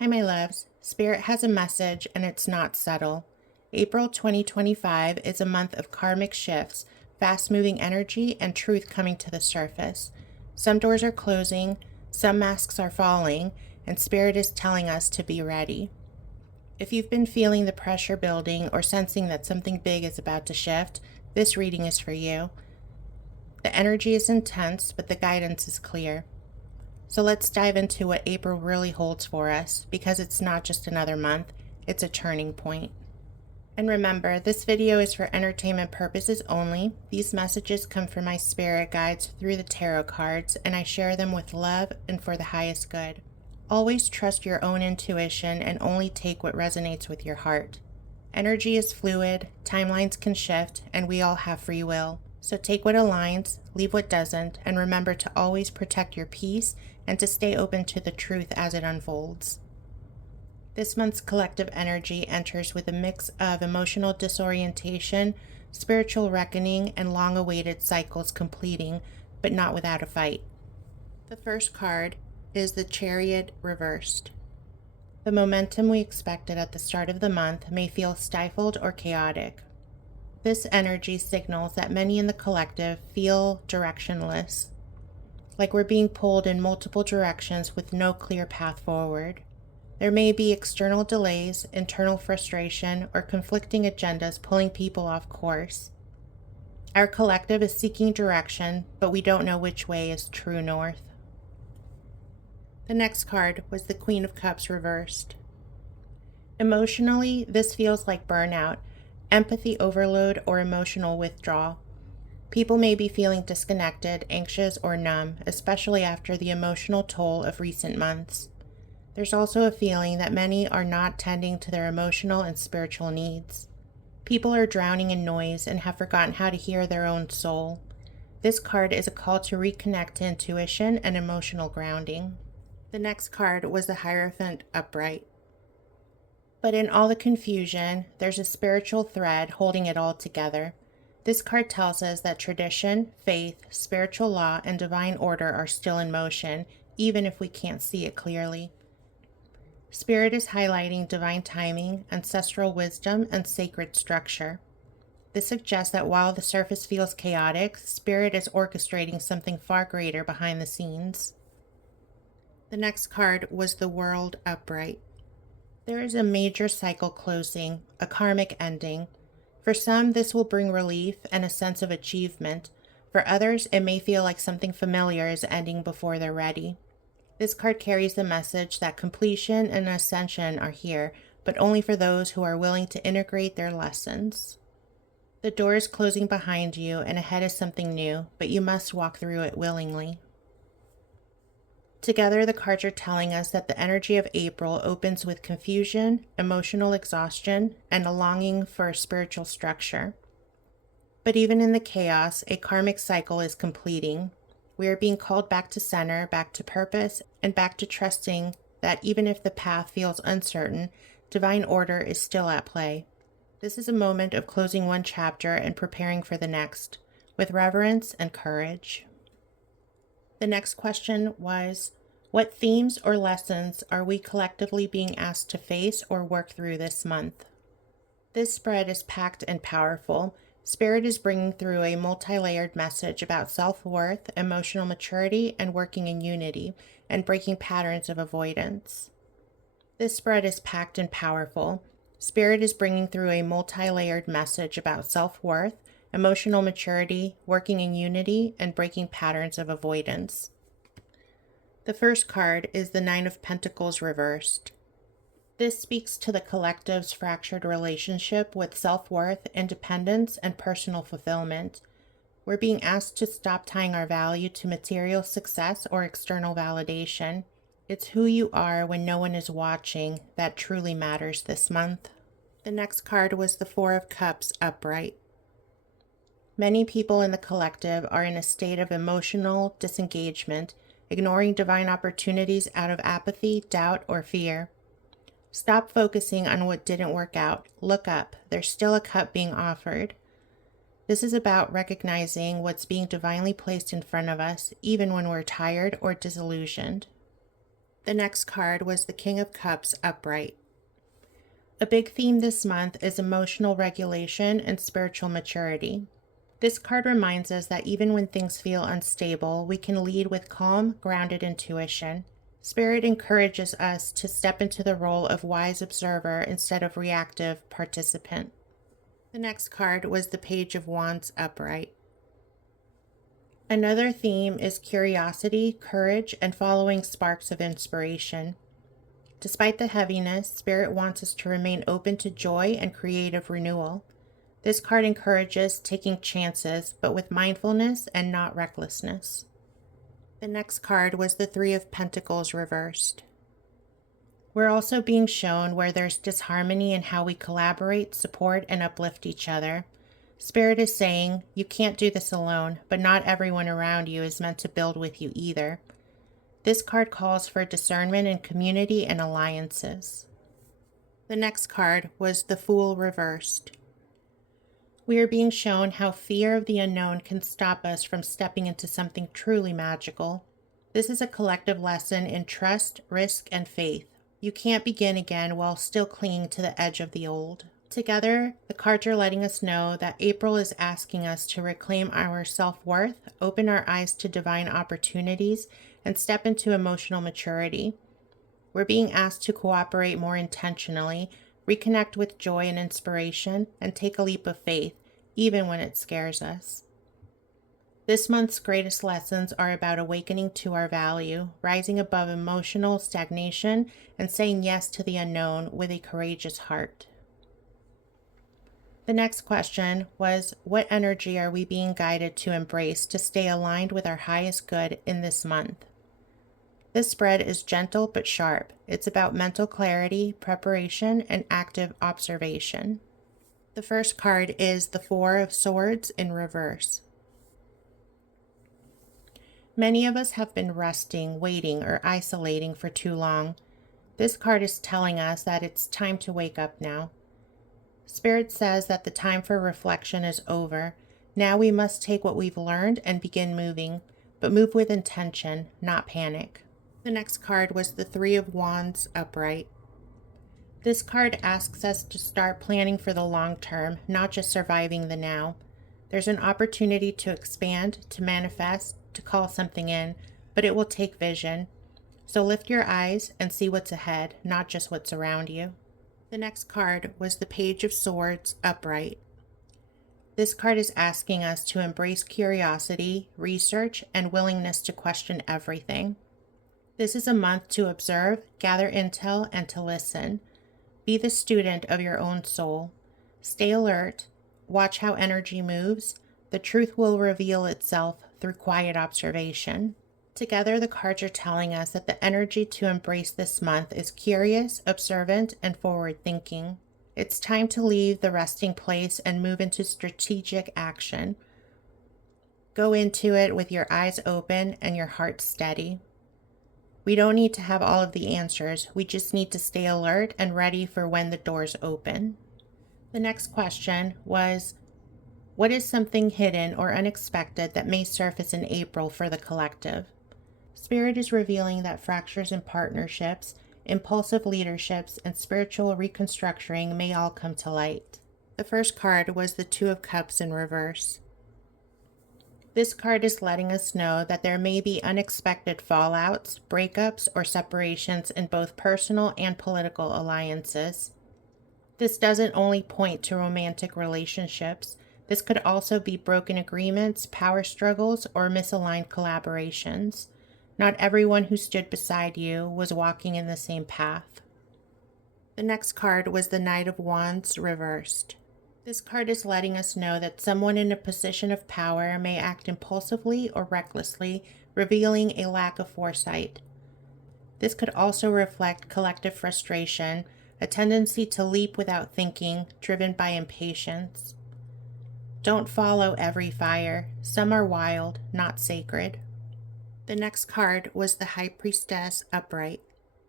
Hi, my loves. Spirit has a message and it's not subtle. April 2025 is a month of karmic shifts, fast moving energy, and truth coming to the surface. Some doors are closing, some masks are falling, and Spirit is telling us to be ready. If you've been feeling the pressure building or sensing that something big is about to shift, this reading is for you. The energy is intense, but the guidance is clear. So let's dive into what April really holds for us, because it's not just another month, it's a turning point. And remember, this video is for entertainment purposes only. These messages come from my spirit guides through the tarot cards, and I share them with love and for the highest good. Always trust your own intuition and only take what resonates with your heart. Energy is fluid, timelines can shift, and we all have free will. So take what aligns, leave what doesn't, and remember to always protect your peace and to stay open to the truth as it unfolds. This month's collective energy enters with a mix of emotional disorientation, spiritual reckoning, and long-awaited cycles completing, but not without a fight. The first card is the Chariot reversed. The momentum we expected at the start of the month may feel stifled or chaotic. This energy signals that many in the collective feel directionless, like we're being pulled in multiple directions with no clear path forward. There may be external delays, internal frustration, or conflicting agendas pulling people off course. Our collective is seeking direction, but we don't know which way is true north. The next card was the Queen of Cups reversed. Emotionally, this feels like burnout, empathy overload, or emotional withdrawal. People may be feeling disconnected, anxious, or numb, especially after the emotional toll of recent months. There's also a feeling that many are not tending to their emotional and spiritual needs. People are drowning in noise and have forgotten how to hear their own soul. This card is a call to reconnect to intuition and emotional grounding. The next card was the Hierophant upright. But in all the confusion, there's a spiritual thread holding it all together. This card tells us that tradition, faith, spiritual law, and divine order are still in motion, even if we can't see it clearly. Spirit is highlighting divine timing, ancestral wisdom, and sacred structure. This suggests that while the surface feels chaotic, Spirit is orchestrating something far greater behind the scenes. The next card was the World upright. There is a major cycle closing, a karmic ending. For some, this will bring relief and a sense of achievement. For others, it may feel like something familiar is ending before they're ready. This card carries the message that completion and ascension are here, but only for those who are willing to integrate their lessons. The door is closing behind you and ahead is something new, but you must walk through it willingly. Together, the cards are telling us that the energy of April opens with confusion, emotional exhaustion, and a longing for spiritual structure. But even in the chaos, a karmic cycle is completing. We are being called back to center, back to purpose, and back to trusting that even if the path feels uncertain, divine order is still at play. This is a moment of closing one chapter and preparing for the next, with reverence and courage. The next question was, what themes or lessons are we collectively being asked to face or work through this month? This spread is packed and powerful. Spirit is bringing through a multi-layered message about self-worth, emotional maturity, and working in unity, and breaking patterns of avoidance. This spread is packed and powerful. Spirit is bringing through a multi-layered message about self-worth, emotional maturity, working in unity, and breaking patterns of avoidance. The first card is the Nine of Pentacles reversed. This speaks to the collective's fractured relationship with self-worth, independence, and personal fulfillment. We're being asked to stop tying our value to material success or external validation. It's who you are when no one is watching that truly matters this month. The next card was the Four of Cups upright. Many people in the collective are in a state of emotional disengagement, ignoring divine opportunities out of apathy, doubt, or fear. Stop focusing on what didn't work out. Look up. There's still a cup being offered. This is about recognizing what's being divinely placed in front of us, even when we're tired or disillusioned. The next card was the King of Cups upright. A big theme this month is emotional regulation and spiritual maturity. This card reminds us that even when things feel unstable, we can lead with calm, grounded intuition. Spirit encourages us to step into the role of wise observer instead of reactive participant. The next card was the Page of Wands upright. Another theme is curiosity, courage, and following sparks of inspiration. Despite the heaviness, Spirit wants us to remain open to joy and creative renewal. This card encourages taking chances, but with mindfulness and not recklessness. The next card was the Three of Pentacles reversed. We're also being shown where there's disharmony in how we collaborate, support, and uplift each other. Spirit is saying, you can't do this alone, but not everyone around you is meant to build with you either. This card calls for discernment in community and alliances. The next card was the Fool reversed. We are being shown how fear of the unknown can stop us from stepping into something truly magical. This is a collective lesson in trust, risk, and faith. You can't begin again while still clinging to the edge of the old. Together, the cards are letting us know that April is asking us to reclaim our self-worth, open our eyes to divine opportunities, and step into emotional maturity. We're being asked to cooperate more intentionally, reconnect with joy and inspiration, and take a leap of faith, even when it scares us. This month's greatest lessons are about awakening to our value, rising above emotional stagnation, and saying yes to the unknown with a courageous heart. The next question was, what energy are we being guided to embrace to stay aligned with our highest good in this month? This spread is gentle but sharp. It's about mental clarity, preparation, and active observation. The first card is the Four of Swords in reverse. Many of us have been resting, waiting, or isolating for too long. This card is telling us that it's time to wake up now. Spirit says that the time for reflection is over. Now we must take what we've learned and begin moving, but move with intention, not panic. The next card was the Three of Wands upright. This card asks us to start planning for the long term, not just surviving the now. There's an opportunity to expand, to manifest, to call something in, but it will take vision. So lift your eyes and see what's ahead, not just what's around you. The next card was the Page of Swords upright. This card is asking us to embrace curiosity, research, and willingness to question everything. This is a month to observe, gather intel, and to listen. Be the student of your own soul. Stay alert. Watch how energy moves. The truth will reveal itself through quiet observation. Together, the cards are telling us that the energy to embrace this month is curious, observant, and forward-thinking. It's time to leave the resting place and move into strategic action. Go into it with your eyes open and your heart steady. We don't need to have all of the answers. We just need to stay alert and ready for when the doors open. The next question was, what is something hidden or unexpected that may surface in April for the collective? Spirit is revealing that fractures in partnerships, impulsive leaderships, and spiritual reconstructing may all come to light. The first card was the Two of Cups in reverse. This card is letting us know that there may be unexpected fallouts, breakups, or separations in both personal and political alliances. This doesn't only point to romantic relationships. This could also be broken agreements, power struggles, or misaligned collaborations. Not everyone who stood beside you was walking in the same path. The next card was the Knight of Wands reversed. This card is letting us know that someone in a position of power may act impulsively or recklessly, revealing a lack of foresight. This could also reflect collective frustration, a tendency to leap without thinking, driven by impatience. Don't follow every fire. Some are wild, not sacred. The next card was the High Priestess upright,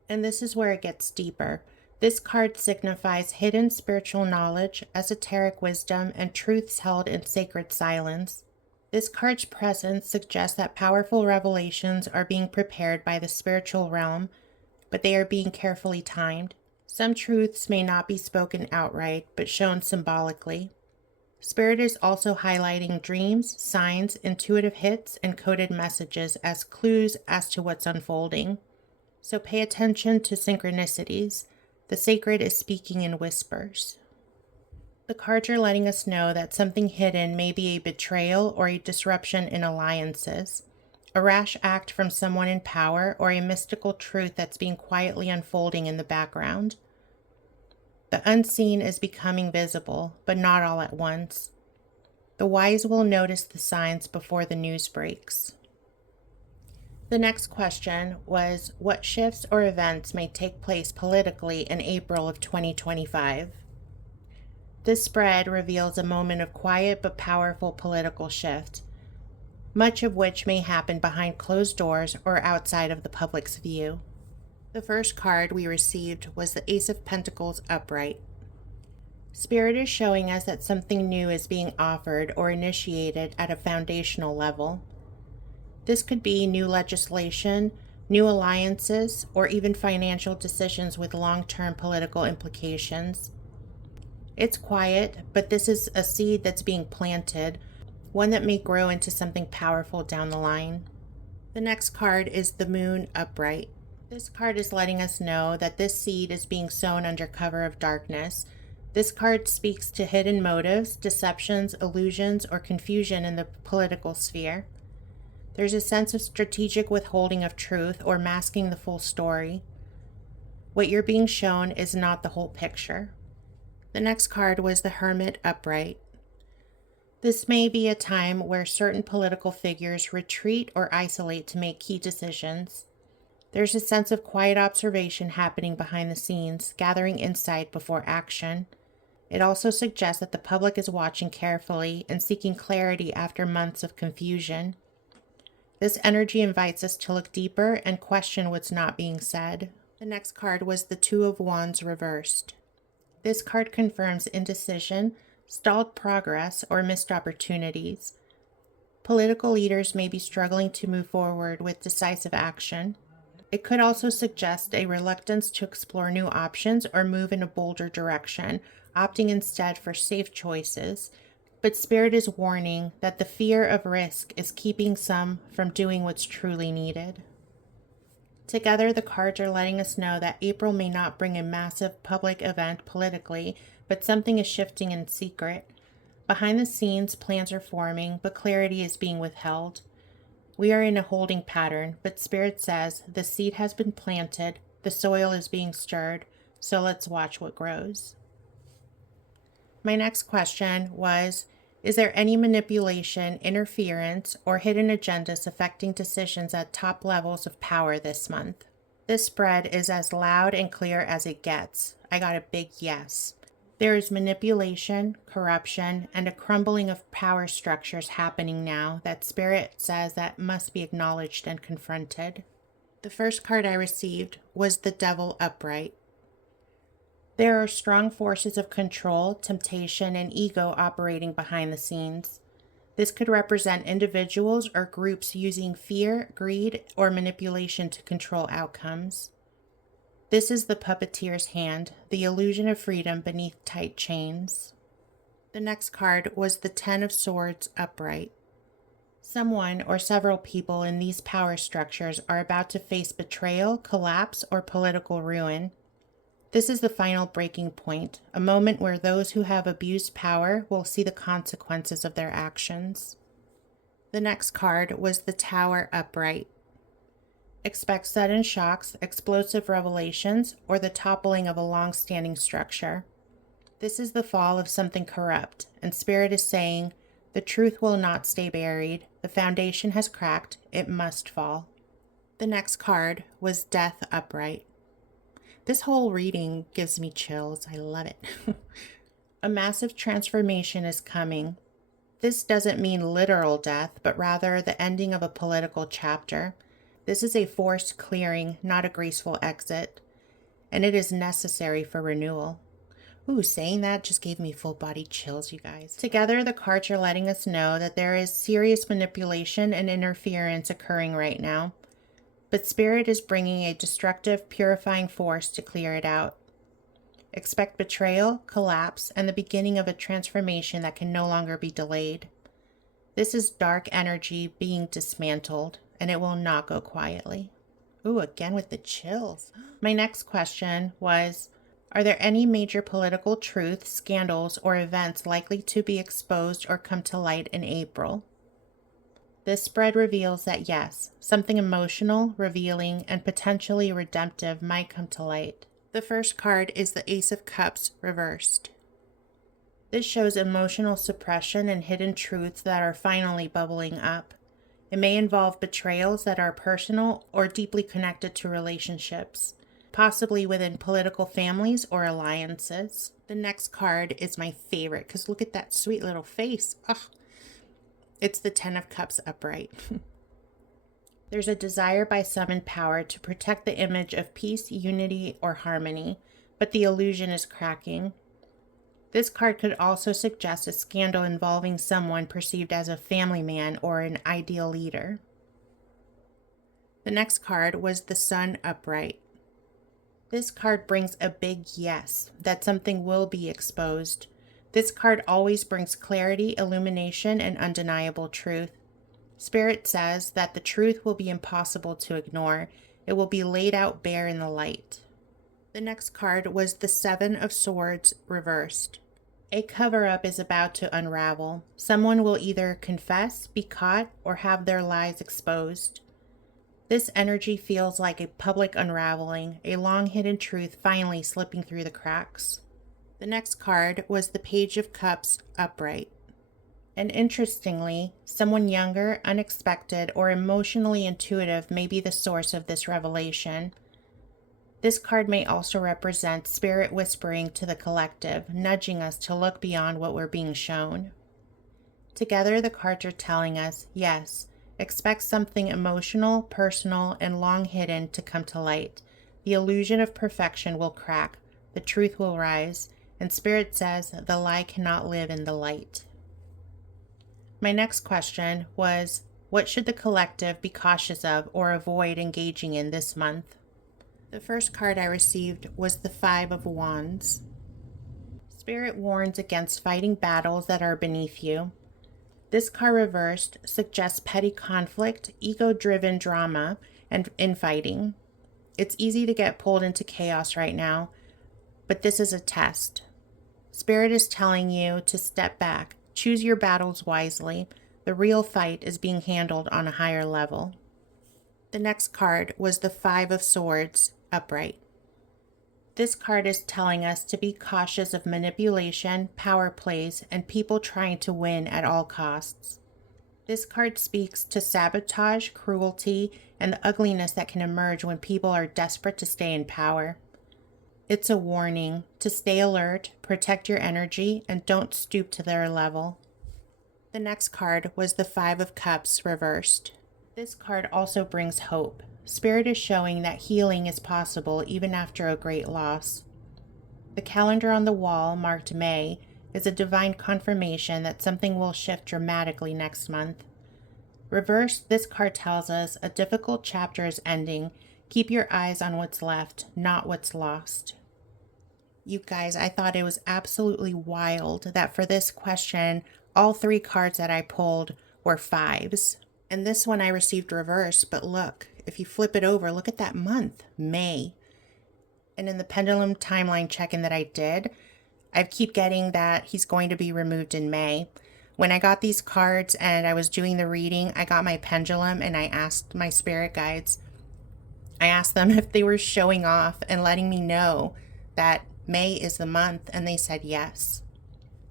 and this is where it gets deeper. This card signifies hidden spiritual knowledge, esoteric wisdom, and truths held in sacred silence. This card's presence suggests that powerful revelations are being prepared by the spiritual realm, but they are being carefully timed. Some truths may not be spoken outright, but shown symbolically. Spirit is also highlighting dreams, signs, intuitive hits, and coded messages as clues as to what's unfolding. So pay attention to synchronicities. The sacred is speaking in whispers. The cards are letting us know that something hidden may be a betrayal or a disruption in alliances, a rash act from someone in power, or a mystical truth that's being quietly unfolding in the background. The unseen is becoming visible, but not all at once. The wise will notice the signs before the news breaks. The next question was, what shifts or events may take place politically in April of 2025? This spread reveals a moment of quiet but powerful political shift, much of which may happen behind closed doors or outside of the public's view. The first card we received was the Ace of Pentacles upright. Spirit is showing us that something new is being offered or initiated at a foundational level. This could be new legislation, new alliances, or even financial decisions with long-term political implications. It's quiet, but this is a seed that's being planted, one that may grow into something powerful down the line. The next card is the Moon upright. This card is letting us know that this seed is being sown under cover of darkness. This card speaks to hidden motives, deceptions, illusions, or confusion in the political sphere. There's a sense of strategic withholding of truth or masking the full story. What you're being shown is not the whole picture. The next card was the Hermit upright. This may be a time where certain political figures retreat or isolate to make key decisions. There's a sense of quiet observation happening behind the scenes, gathering insight before action. It also suggests that the public is watching carefully and seeking clarity after months of confusion. This energy invites us to look deeper and question what's not being said. The next card was the Two of Wands reversed. This card confirms indecision, stalled progress, or missed opportunities. Political leaders may be struggling to move forward with decisive action. It could also suggest a reluctance to explore new options or move in a bolder direction, opting instead for safe choices. But Spirit is warning that the fear of risk is keeping some from doing what's truly needed. Together, the cards are letting us know that April may not bring a massive public event politically, but something is shifting in secret. Behind the scenes, plans are forming, but clarity is being withheld. We are in a holding pattern, but Spirit says the seed has been planted, the soil is being stirred, so let's watch what grows. My next question was, is there any manipulation, interference, or hidden agendas affecting decisions at top levels of power this month? This spread is as loud and clear as it gets. I got a big yes. There is manipulation, corruption, and a crumbling of power structures happening now that Spirit says that must be acknowledged and confronted. The first card I received was the Devil upright. There are strong forces of control, temptation, and ego operating behind the scenes. This could represent individuals or groups using fear, greed, or manipulation to control outcomes. This is the puppeteer's hand, the illusion of freedom beneath tight chains. The next card was the Ten of Swords upright. Someone or several people in these power structures are about to face betrayal, collapse, or political ruin. This is the final breaking point, a moment where those who have abused power will see the consequences of their actions. The next card was the Tower upright. Expect sudden shocks, explosive revelations, or the toppling of a long-standing structure. This is the fall of something corrupt, and Spirit is saying, the truth will not stay buried. The foundation has cracked. It must fall. The next card was Death upright. This whole reading gives me chills. I love it. A massive transformation is coming. This doesn't mean literal death, but rather the ending of a political chapter. This is a forced clearing, not a graceful exit, and it is necessary for renewal. Ooh, saying that just gave me full-body chills, you guys. Together, the cards are letting us know that there is serious manipulation and interference occurring right now. but Spirit is bringing a destructive, purifying force to clear it out. Expect betrayal, collapse, and the beginning of a transformation that can no longer be delayed. This is dark energy being dismantled, and it will not go quietly. Ooh, again with the chills. My next question was, are there any major political truths, scandals, or events likely to be exposed or come to light in April? This spread reveals that yes, something emotional, revealing, and potentially redemptive might come to light. The first card is the Ace of Cups reversed. This shows emotional suppression and hidden truths that are finally bubbling up. It may involve betrayals that are personal or deeply connected to relationships, possibly within political families or alliances. The next card is my favorite because look at that sweet little face. Ugh. It's the Ten of Cups upright. There's a desire by some in power to protect the image of peace, unity, or harmony, but the illusion is cracking. This card could also suggest a scandal involving someone perceived as a family man or an ideal leader. The next card was the Sun upright. This card brings a big yes, that something will be exposed. This card always brings clarity, illumination, and undeniable truth. Spirit says that the truth will be impossible to ignore. It will be laid out bare in the light. The next card was the Seven of Swords reversed. A cover-up is about to unravel. Someone will either confess, be caught, or have their lies exposed. This energy feels like a public unraveling, a long-hidden truth finally slipping through the cracks. The next card was the Page of Cups upright. And interestingly, someone younger, unexpected, or emotionally intuitive may be the source of this revelation. This card may also represent Spirit whispering to the collective, nudging us to look beyond what we're being shown. Together, the cards are telling us, yes, expect something emotional, personal, and long hidden to come to light. The illusion of perfection will crack, the truth will rise, and Spirit says the lie cannot live in the light. My next question was, what should the collective be cautious of or avoid engaging in this month? The first card I received was the Five of Wands. Spirit warns against fighting battles that are beneath you. This card reversed suggests petty conflict, ego-driven drama, and infighting. It's easy to get pulled into chaos right now, but this is a test. Spirit is telling you to step back. Choose your battles wisely. The real fight is being handled on a higher level. The next card was the Five of Swords upright. This card is telling us to be cautious of manipulation, power plays, and people trying to win at all costs. This card speaks to sabotage, cruelty, and the ugliness that can emerge when people are desperate to stay in power. It's a warning to stay alert, protect your energy, and don't stoop to their level. The next card was the Five of Cups reversed. This card also brings hope. Spirit is showing that healing is possible even after a great loss. The calendar on the wall, marked May, is a divine confirmation that something will shift dramatically next month. Reversed, this card tells us a difficult chapter is ending. Keep your eyes on what's left, not what's lost. You guys, I thought it was absolutely wild that for this question, all three cards that I pulled were fives. And this one I received reverse, but look, if you flip it over, look at that month, May. And in the pendulum timeline check-in that I did, I keep getting that he's going to be removed in May. When I got these cards and I was doing the reading, I got my pendulum and I asked my spirit guides, I asked them if they were showing off and letting me know that May is the month, and they said yes.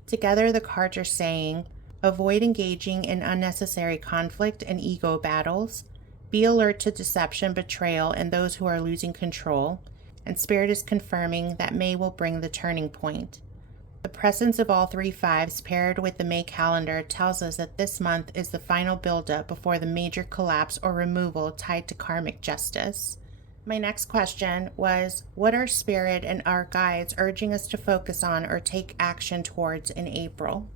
Together, the cards are saying, avoid engaging in unnecessary conflict and ego battles. Be alert to deception, betrayal, and those who are losing control. And Spirit is confirming that May will bring the turning point. The presence of all three fives paired with the May calendar tells us that this month is the final buildup before the major collapse or removal tied to karmic justice. My next question was, what are Spirit and our guides urging us to focus on or take action towards in April?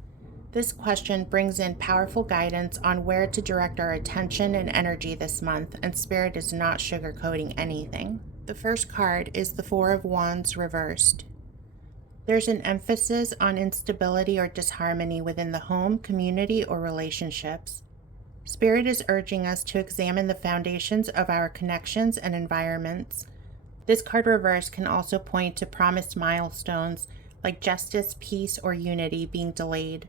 This question brings in powerful guidance on where to direct our attention and energy this month, and Spirit is not sugarcoating anything. The first card is the Four of Wands reversed. There's an emphasis on instability or disharmony within the home, community, or relationships. Spirit is urging us to examine the foundations of our connections and environments. This card reverse can also point to promised milestones like justice, peace, or unity being delayed.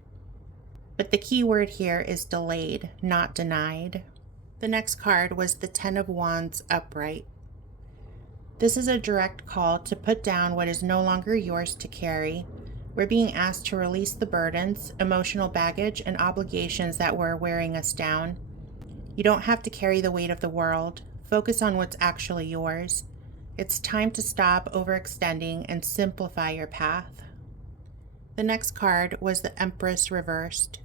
But the key word here is delayed, not denied. The next card was the Ten of Wands upright. This is a direct call to put down what is no longer yours to carry. We're being asked to release the burdens, emotional baggage, and obligations that were wearing us down. You don't have to carry the weight of the world. Focus on what's actually yours. It's time to stop overextending and simplify your path. The next card was the Empress reversed.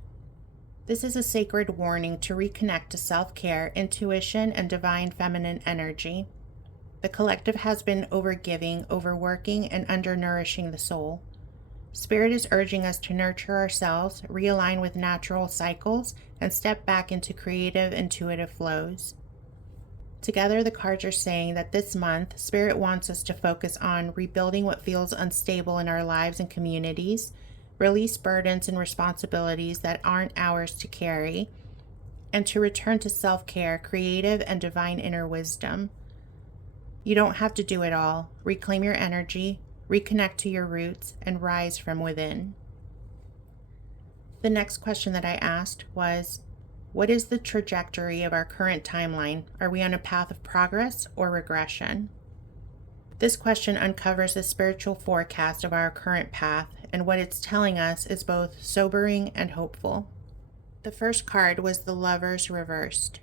This is a sacred warning to reconnect to self-care, intuition, and divine feminine energy. The collective has been overgiving, overworking, and undernourishing the soul. Spirit is urging us to nurture ourselves, realign with natural cycles, and step back into creative, intuitive flows. Together, the cards are saying that this month, Spirit wants us to focus on rebuilding what feels unstable in our lives and communities, release burdens and responsibilities that aren't ours to carry, and to return to self-care, creative, and divine inner wisdom. You don't have to do it all. Reclaim your energy, reconnect to your roots, and rise from within. The next question that I asked was, what is the trajectory of our current timeline? Are we on a path of progress or regression? This question uncovers the spiritual forecast of our current path, and what it's telling us is both sobering and hopeful. The first card was the Lovers reversed.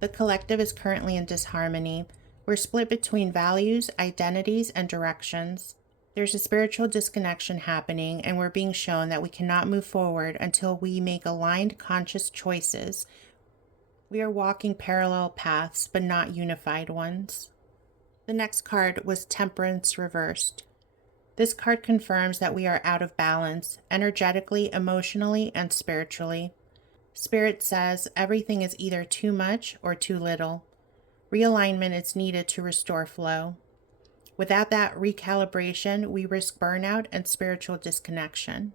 The collective is currently in disharmony. We're split between values, identities, and directions. There's a spiritual disconnection happening, and we're being shown that we cannot move forward until we make aligned, conscious choices. We are walking parallel paths, but not unified ones. The next card was Temperance reversed. This card confirms that we are out of balance, energetically, emotionally, and spiritually. Spirit says everything is either too much or too little. Realignment is needed to restore flow. Without that recalibration, we risk burnout and spiritual disconnection.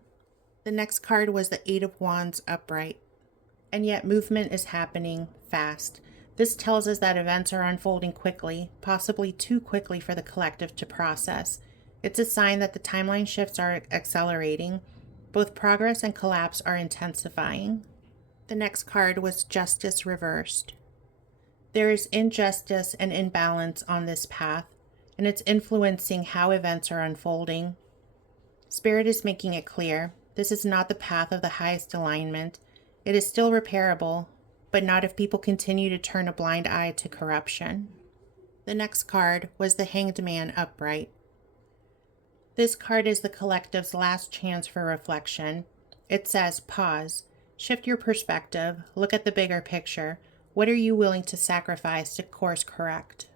The next card was the Eight of Wands upright. And yet movement is happening fast. This tells us that events are unfolding quickly, possibly too quickly for the collective to process. It's a sign that the timeline shifts are accelerating. Both progress and collapse are intensifying. The next card was Justice reversed. There is injustice and imbalance on this path, and it's influencing how events are unfolding. Spirit is making it clear, this is not the path of the highest alignment. It is still repairable, but not if people continue to turn a blind eye to corruption. The next card was the Hanged Man upright. This card is the collective's last chance for reflection. It says, pause, shift your perspective, look at the bigger picture. What are you willing to sacrifice to course correct?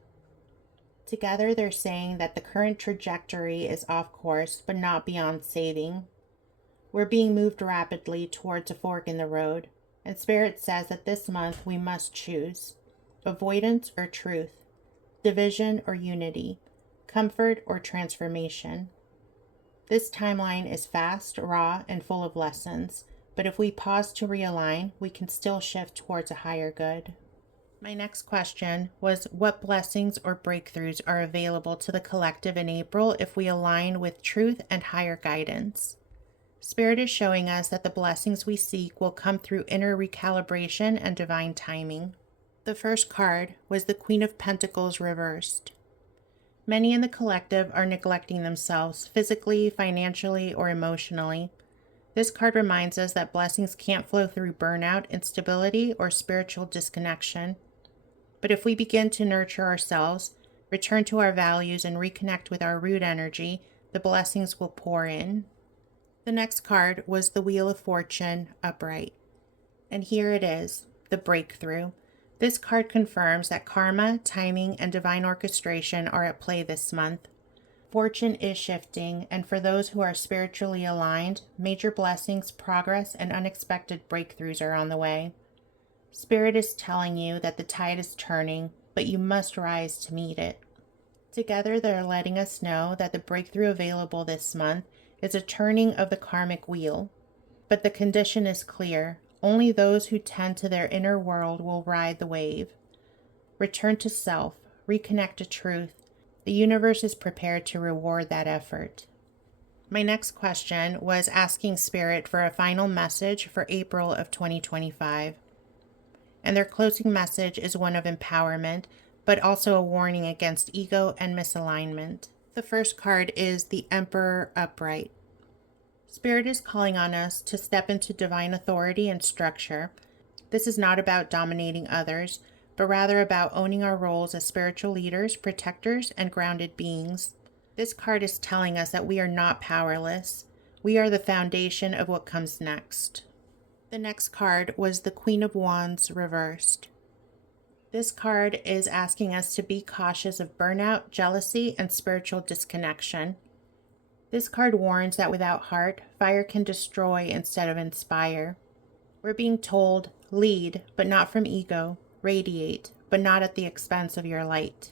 Together, they're saying that the current trajectory is off course, but not beyond saving. We're being moved rapidly towards a fork in the road, and Spirit says that this month we must choose avoidance or truth, division or unity, comfort or transformation. This timeline is fast, raw, and full of lessons. But if we pause to realign, we can still shift towards a higher good. My next question was, what blessings or breakthroughs are available to the collective in April if we align with truth and higher guidance? Spirit is showing us that the blessings we seek will come through inner recalibration and divine timing. The first card was the Queen of Pentacles reversed. Many in the collective are neglecting themselves physically, financially, or emotionally. This card reminds us that blessings can't flow through burnout, instability, or spiritual disconnection. But if we begin to nurture ourselves, return to our values, and reconnect with our root energy, the blessings will pour in. The next card was the Wheel of Fortune upright. And here it is, the breakthrough. This card confirms that karma, timing, and divine orchestration are at play this month. Fortune is shifting, and for those who are spiritually aligned, major blessings, progress, and unexpected breakthroughs are on the way. Spirit is telling you that the tide is turning, but you must rise to meet it. Together, they're letting us know that the breakthrough available this month is a turning of the karmic wheel. But the condition is clear. Only those who tend to their inner world will ride the wave. Return to self, reconnect to truth. The universe is prepared to reward that effort. My next question was asking Spirit for a final message for April of 2025. And their closing message is one of empowerment, but also a warning against ego and misalignment. The first card is the Emperor upright. Spirit is calling on us to step into divine authority and structure. This is not about dominating others, but rather about owning our roles as spiritual leaders, protectors, and grounded beings. This card is telling us that we are not powerless. We are the foundation of what comes next. The next card was the Queen of Wands reversed. This card is asking us to be cautious of burnout, jealousy, and spiritual disconnection. This card warns that without heart, fire can destroy instead of inspire. We're being told, lead, but not from ego, radiate, but not at the expense of your light.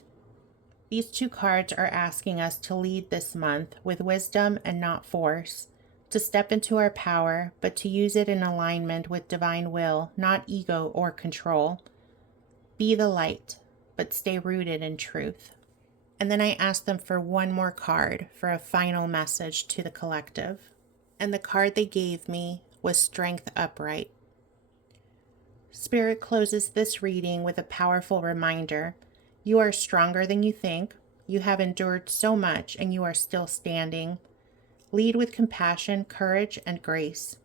These two cards are asking us to lead this month with wisdom and not force, to step into our power, but to use it in alignment with divine will, not ego or control. Be the light, but stay rooted in truth. And then I asked them for one more card for a final message to the collective. And the card they gave me was Strength Upright. Spirit closes this reading with a powerful reminder. You are stronger than you think. You have endured so much and you are still standing. Lead with compassion, courage, and grace.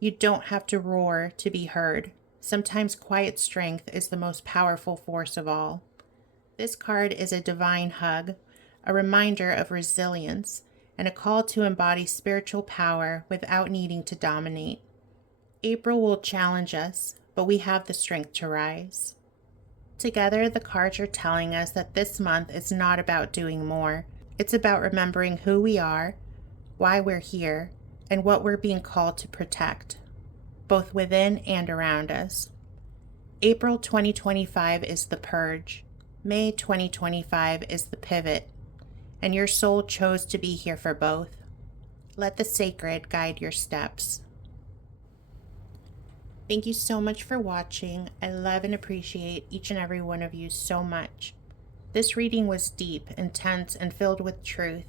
You don't have to roar to be heard. Sometimes quiet strength is the most powerful force of all. This card is a divine hug, a reminder of resilience, and a call to embody spiritual power without needing to dominate. April will challenge us, but we have the strength to rise. Together, the cards are telling us that this month is not about doing more. It's about remembering who we are, why we're here, and what we're being called to protect, both within and around us. April 2025 is the purge. May 2025 is the pivot, and your soul chose to be here for both. Let the sacred guide your steps. Thank you so much for watching. I love and appreciate each and every one of you so much. This reading was deep, intense, and filled with truth,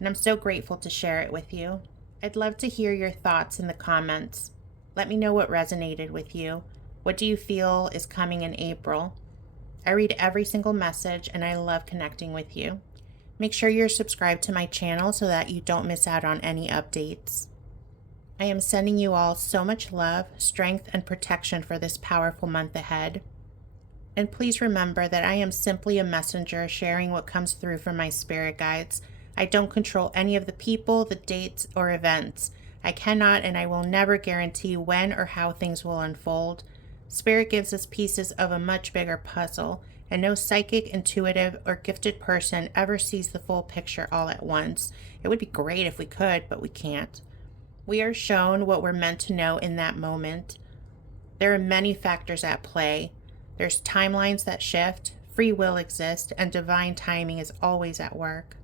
and I'm so grateful to share it with you. I'd love to hear your thoughts in the comments. Let me know what resonated with you. What do you feel is coming in April? I read every single message and I love connecting with you. Make sure you're subscribed to my channel so that you don't miss out on any updates. I am sending you all so much love, strength, and protection for this powerful month ahead. And please remember that I am simply a messenger sharing what comes through from my spirit guides. I don't control any of the people, the dates, or events. I cannot and I will never guarantee when or how things will unfold. Spirit gives us pieces of a much bigger puzzle, and no psychic, intuitive, or gifted person ever sees the full picture all at once. It would be great if we could, but we can't. We are shown what we're meant to know in that moment. There are many factors at play. There's timelines that shift, free will exists, and divine timing is always at work.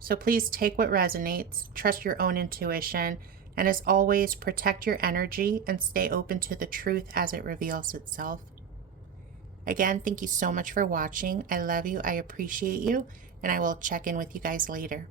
So please take what resonates, trust your own intuition, and as always, protect your energy and stay open to the truth as it reveals itself. Again, thank you so much for watching. I love you, I appreciate you, and I will check in with you guys later.